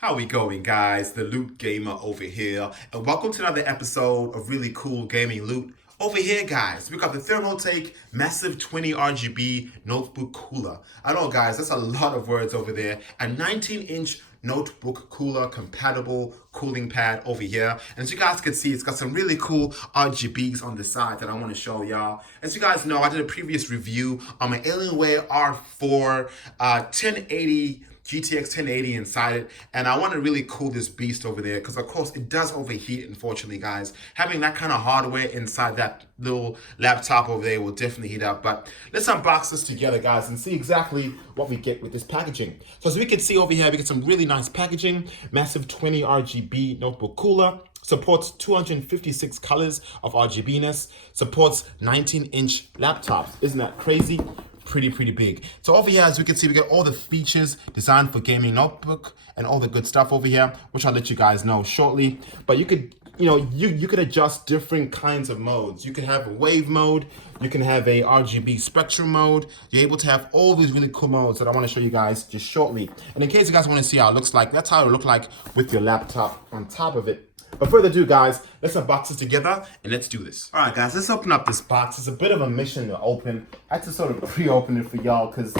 How we going, guys? The Loot Gamer over here, and welcome to another episode of really cool gaming loot. Over here, guys, we got the Thermaltake Massive 20 RGB notebook cooler. I know, guys, that's a lot of words over there. A 19-inch notebook cooler compatible cooling pad over here, and as you guys can see, it's got some really cool RGBs on the side that I want to show y'all. As you guys know, I did a previous review on my Alienware R4 1080 GTX 1080 inside it, and I want to really cool this beast over there because of course it does overheat, unfortunately, guys. Having that kind of hardware inside that little laptop over there will definitely heat up. But let's unbox this together, guys, and see exactly what we get with this packaging. So as we can see over here, we get some really nice packaging. Massive 20 RGB notebook cooler. Supports 256 colors of RGBness. Supports 19-inch laptops. Isn't that crazy? Pretty big. So over here, as we can see, we get all the features designed for gaming notebook and all the good stuff over here, which I'll let you guys know shortly. But you could, you could adjust different kinds of modes. You can have a wave mode, you can have a RGB Spectrum mode. You're able to have all these really cool modes that I want to show you guys just shortly. And in case you guys want to see how it looks like, that's how it look like with your laptop on top of it. But further ado, guys, let's unbox this together and let's do this. All right, guys, let's open up this box. It's a bit of a mission to open. I had to sort of pre-open it for y'all because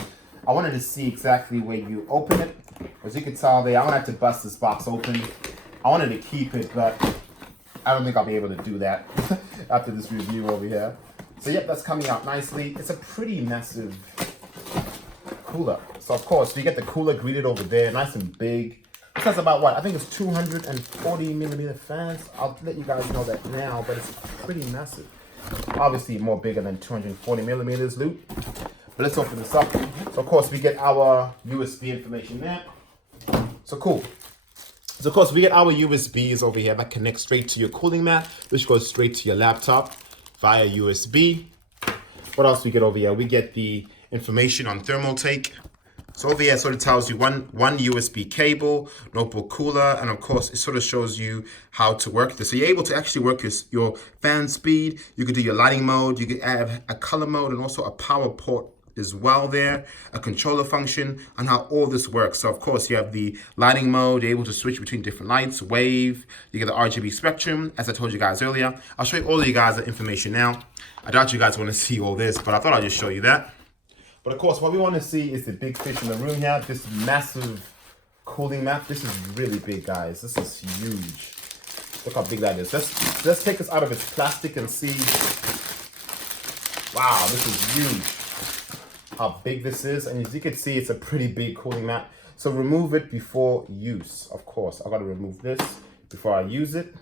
I wanted to see exactly where you open it. As you can tell there, I'm gonna have to bust this box open. I wanted to keep it, but I don't think I'll be able to do that after this review over here. So yep, that's coming out nicely. It's a pretty massive cooler. So of course, you get the cooler greeted over there, nice and big. It says about what? I think it's 240 millimeter fans. I'll let you guys know that now, but it's pretty massive. Obviously more bigger than 240 millimeters loot. But let's open this up. So of course we get our USB information there. So cool. So of course we get our USBs over here that connect straight to your cooling mat, which goes straight to your laptop via USB. What else we get over here? We get the information on Thermaltake. So over here, it sort of tells you one USB cable, notebook cooler, and of course, it sort of shows you how to work this. So you're able to actually work your fan speed. You could do your lighting mode. You could add a color mode and also a power port as well there, a controller function, and how all this works. So of course, you have the lighting mode. You're able to switch between different lights, wave. You get the RGB Spectrum, as I told you guys earlier. I'll show you all of you guys the information now. I doubt you guys want to see all this, but I thought I'd just show you that. But of course, what we want to see is the big fish in the room here. This massive cooling mat. This is really big, guys. This is huge. Look how big that is. Let's take this out of its plastic and see. Wow, this is huge. How big this is. And as you can see, it's a pretty big cooling mat. So remove it before use. Of course, I got to remove this before I use it.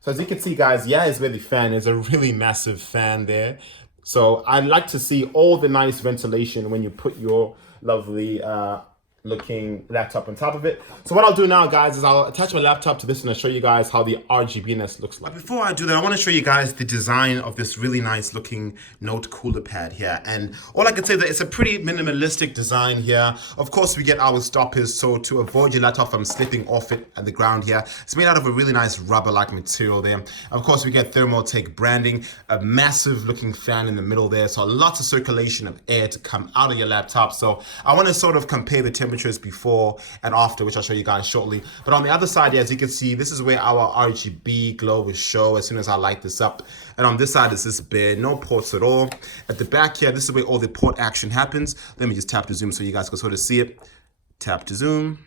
So as you can see, guys, yeah, it's where the fan is. A really massive fan there. So I like to see all the nice ventilation when you put your lovely looking laptop on top of it. So what I'll do now, guys, is I'll attach my laptop to this and I'll show you guys how the RGBness looks like. But before I do that, I want to show you guys the design of this really nice looking note cooler pad here. And all I can say that it's a pretty minimalistic design here. Of course, we get our stoppers, so to avoid your laptop from slipping off it at the ground here. It's made out of a really nice rubber-like material there. Of course, we get Thermaltake branding, a massive looking fan in the middle there. So lots of circulation of air to come out of your laptop. So I want to sort of compare the temperatures before and after, which I'll show you guys shortly. But on the other side, as you can see, this is where our RGB glow will show as soon as I light this up. And on this side is this bare, no ports at all. At the back here, this is where all the port action happens. Let me just tap to zoom so you guys can sort of see it. Tap to zoom.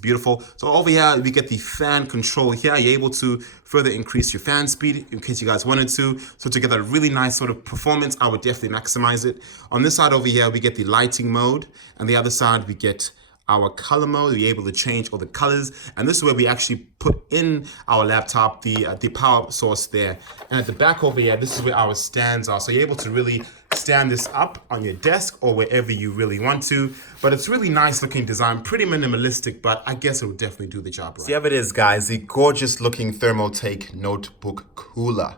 Beautiful. So over here, we get the fan control here. You're able to further increase your fan speed in case you guys wanted to. So to get a really nice sort of performance, I would definitely maximize it. On this side over here, we get the lighting mode. And the other side, we get our color mode. We're able to change all the colors, and this is where we actually put in our laptop the power source there. And at the back over here, this is where our stands are, so you're able to really stand this up on your desk or wherever you really want to. But it's really nice looking design, pretty minimalistic, but I guess it will definitely do the job right. So here it is, guys, the gorgeous looking Thermaltake notebook cooler.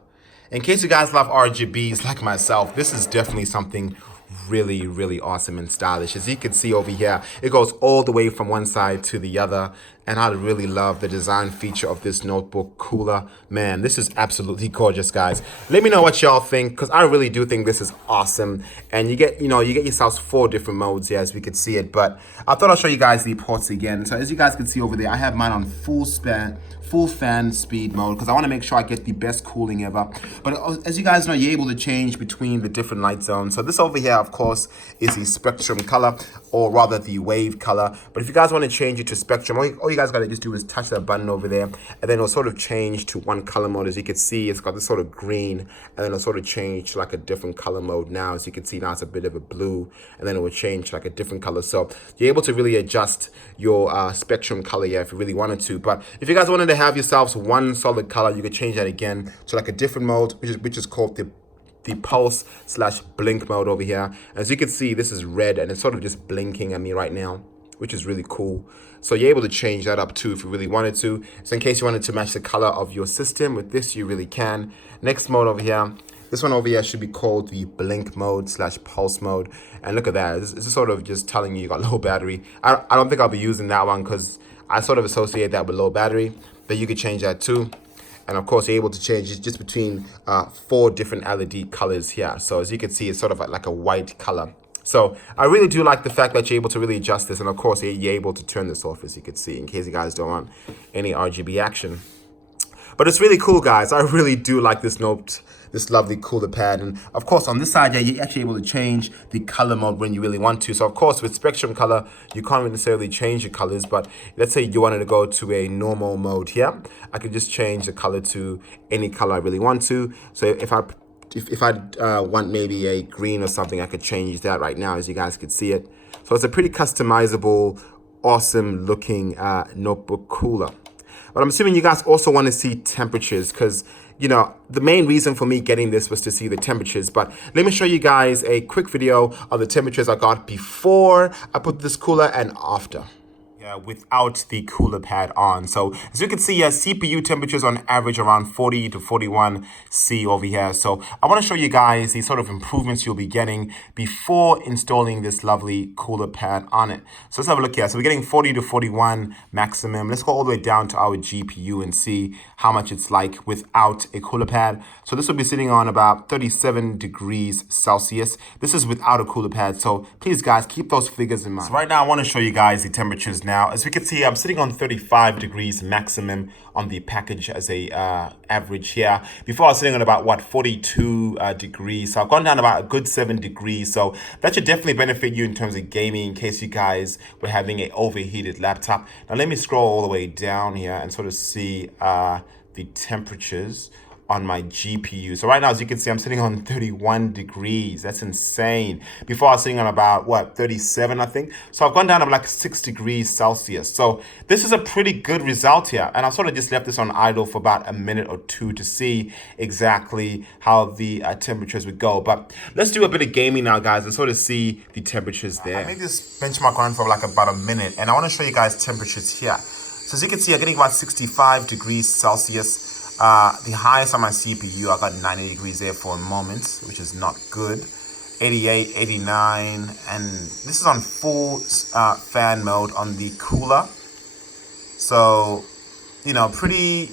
In case you guys love RGBs like myself, this is definitely something really awesome and stylish. As you can see over here, it goes all the way from one side to the other, And I really love the design feature of this notebook cooler. Man, this is absolutely gorgeous, guys. Let me know what y'all think, because I really do think this is awesome. And you get yourselves 4 different modes here, as we could see it. But I thought I'll show you guys the ports again. So as you guys can see over there, I have mine on full fan speed mode, because I want to make sure I get the best cooling ever. But as you guys know, you're able to change between the different light zones. So this over here, of course, is the spectrum color, or rather the wave color. But if you guys want to change it to spectrum, all you guys got to just do is touch that button over there, and then it'll sort of change to one color mode. As you can see, it's got this sort of green, and then it'll sort of change to like a different color mode now. As you can see now, it's a bit of a blue, and then it will change to like a different color. So you're able to really adjust your spectrum color here if you really wanted to. But if you guys wanted to have yourselves one solid color, you could change that again to like a different mode, which is called the pulse / blink mode over here. As you can see, this is red, and it's sort of just blinking at me right now, which is really cool. So you're able to change that up too if you really wanted to. So in case you wanted to match the color of your system with this, you really can. Next mode over here, this one over here should be called the blink mode / pulse mode. And look at that, this is sort of just telling you got low battery. I don't think I'll be using that one, because I sort of associate that with low battery, but you could change that too. And of course, you're able to change it just between 4 different LED colors here. So as you can see, it's sort of like a white color. So I really do like the fact that you're able to really adjust this. And of course, you're able to turn this off, as you can see, in case you guys don't want any RGB action. But it's really cool, guys. I really do like this lovely cooler pad. And of course, on this side, yeah, you're actually able to change the color mode when you really want to. So of course, with spectrum color, you can't necessarily change the colors. But let's say you wanted to go to a normal mode here, I could just change the color to any color I really want to. So if I want maybe a green or something, I could change that right now, as you guys could see it. So it's a pretty customizable, awesome looking notebook cooler. But I'm assuming you guys also want to see temperatures, because, you know, the main reason for me getting this was to see the temperatures. But let me show you guys a quick video of the temperatures I got before I put this cooler and after. Without the cooler pad on. So as you can see, CPU temperatures on average around 40 to 41 C over here. So I want to show you guys the sort of improvements you'll be getting before installing this lovely cooler pad on it. So let's have a look here. So we're getting 40 to 41 maximum. Let's go all the way down to our GPU and see how much it's like without a cooler pad. So this will be sitting on about 37 degrees Celsius. This is without a cooler pad. So please, guys, keep those figures in mind. So right now, I want to show you guys the temperatures now. As we can see, I'm sitting on 35 degrees maximum on the package as a average here. Before I was sitting on about 42 degrees. So I've gone down about a good 7 degrees. So that should definitely benefit you in terms of gaming, in case you guys were having an overheated laptop. Now let me scroll all the way down here and sort of see the temperatures on my GPU. So right now, as you can see, I'm sitting on 31 degrees. That's insane. Before I was sitting on about 37, I think. So I've gone down to like 6 degrees Celsius. So this is a pretty good result here. And I sort of just left this on idle for about a minute or two to see exactly how the temperatures would go. But let's do a bit of gaming now, guys, and sort of see the temperatures there. I made this benchmark run for like about a minute, and I want to show you guys temperatures here. So as you can see, I'm getting about 65 degrees Celsius. The highest on my CPU, I got 90 degrees there for a moment, which is not good. 88, 89, and this is on full fan mode on the cooler. So, you know, pretty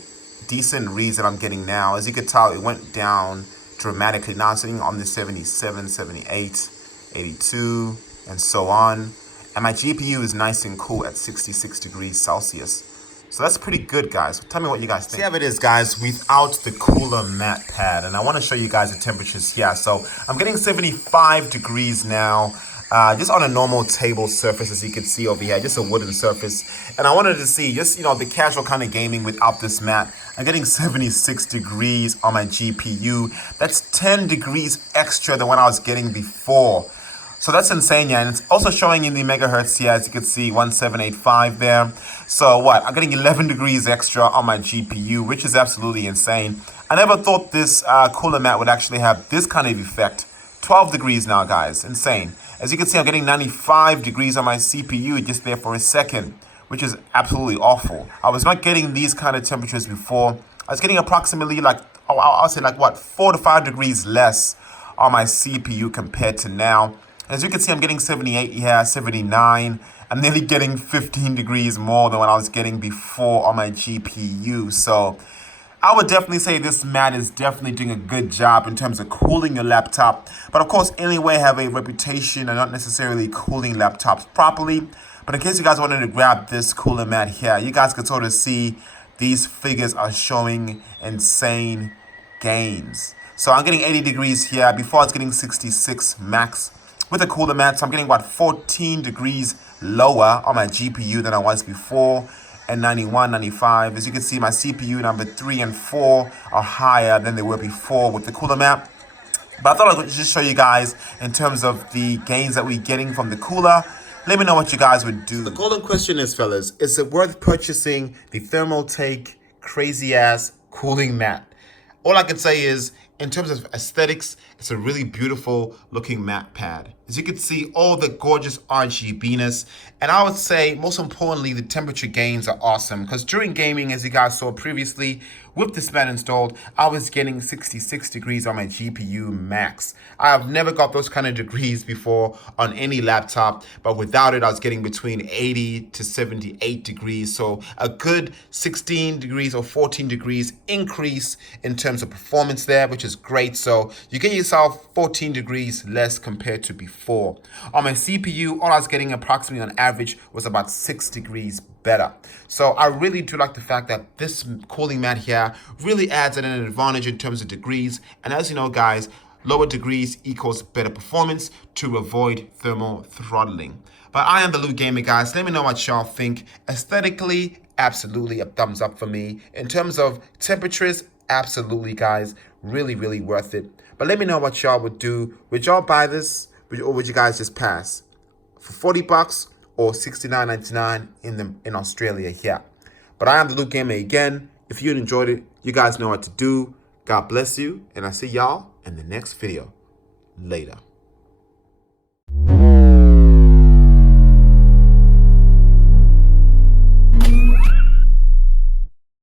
decent reads that I'm getting now. As you can tell, it went down dramatically. Now I'm sitting on the 77, 78, 82, and so on. And my GPU is nice and cool at 66 degrees Celsius. So that's pretty good, guys. Tell me what you guys think. See how it is, guys, without the cooler mat pad. And I want to show you guys the temperatures here. So I'm getting 75 degrees now, just on a normal table surface, as you can see over here, just a wooden surface. And I wanted to see just, you know, the casual kind of gaming without this mat. I'm getting 76 degrees on my GPU. That's 10 degrees extra than what I was getting before. So that's insane, yeah. And it's also showing in the megahertz here, as you can see, 1785 there. So what? I'm getting 11 degrees extra on my GPU, which is absolutely insane. I never thought this cooler mat would actually have this kind of effect. 12 degrees now, guys. Insane. As you can see, I'm getting 95 degrees on my CPU just there for a second, which is absolutely awful. I was not getting these kind of temperatures before. I was getting approximately like, I'll say like what, 4 to 5 degrees less on my CPU compared to now. As you can see, I'm getting 78 here, 79. I'm nearly getting 15 degrees more than what I was getting before on my GPU. So I would definitely say this mat is definitely doing a good job in terms of cooling your laptop. But of course, Alienware have a reputation of not necessarily cooling laptops properly. But in case you guys wanted to grab this cooler mat here, you guys can sort of see these figures are showing insane gains. So I'm getting 80 degrees here. Before I was getting 66 max with a cooler mat. So I'm getting about 14 degrees lower on my GPU than I was before. And 91, 95. As you can see, my CPU number 3 and 4 are higher than they were before with the cooler mat. But I thought I would just show you guys in terms of the gains that we're getting from the cooler. Let me know what you guys would do. The golden question is, fellas, is it worth purchasing the Thermaltake crazy ass cooling mat? All I can say is, in terms of aesthetics, it's a really beautiful looking mat pad. As you can see, all the gorgeous RGB-ness. And I would say, most importantly, the temperature gains are awesome. Because during gaming, as you guys saw previously, with this mat installed, I was getting 66 degrees on my GPU max. I have never got those kind of degrees before on any laptop, but without it, I was getting between 80 to 78 degrees. So a good 16 degrees or 14 degrees increase in terms of performance there, which is great. So you get yourself 14 degrees less compared to before. On my CPU, all I was getting approximately on average was about 6 degrees better. So I really do like the fact that this cooling mat here really adds an advantage in terms of degrees. And as you know, guys, lower degrees equals better performance to avoid thermal throttling. But I am the Loot Gamer, guys. Let me know what y'all think. Aesthetically, absolutely a thumbs up for me. In terms of temperatures, absolutely, guys. Really, really worth it. But let me know what y'all would do. Would y'all buy this, or would you guys just pass? For 40 bucks or $69.99 in Australia here. But I am the Loot Gamer again. If you enjoyed it, you guys know what to do. God bless you, and I see y'all in the next video. Later.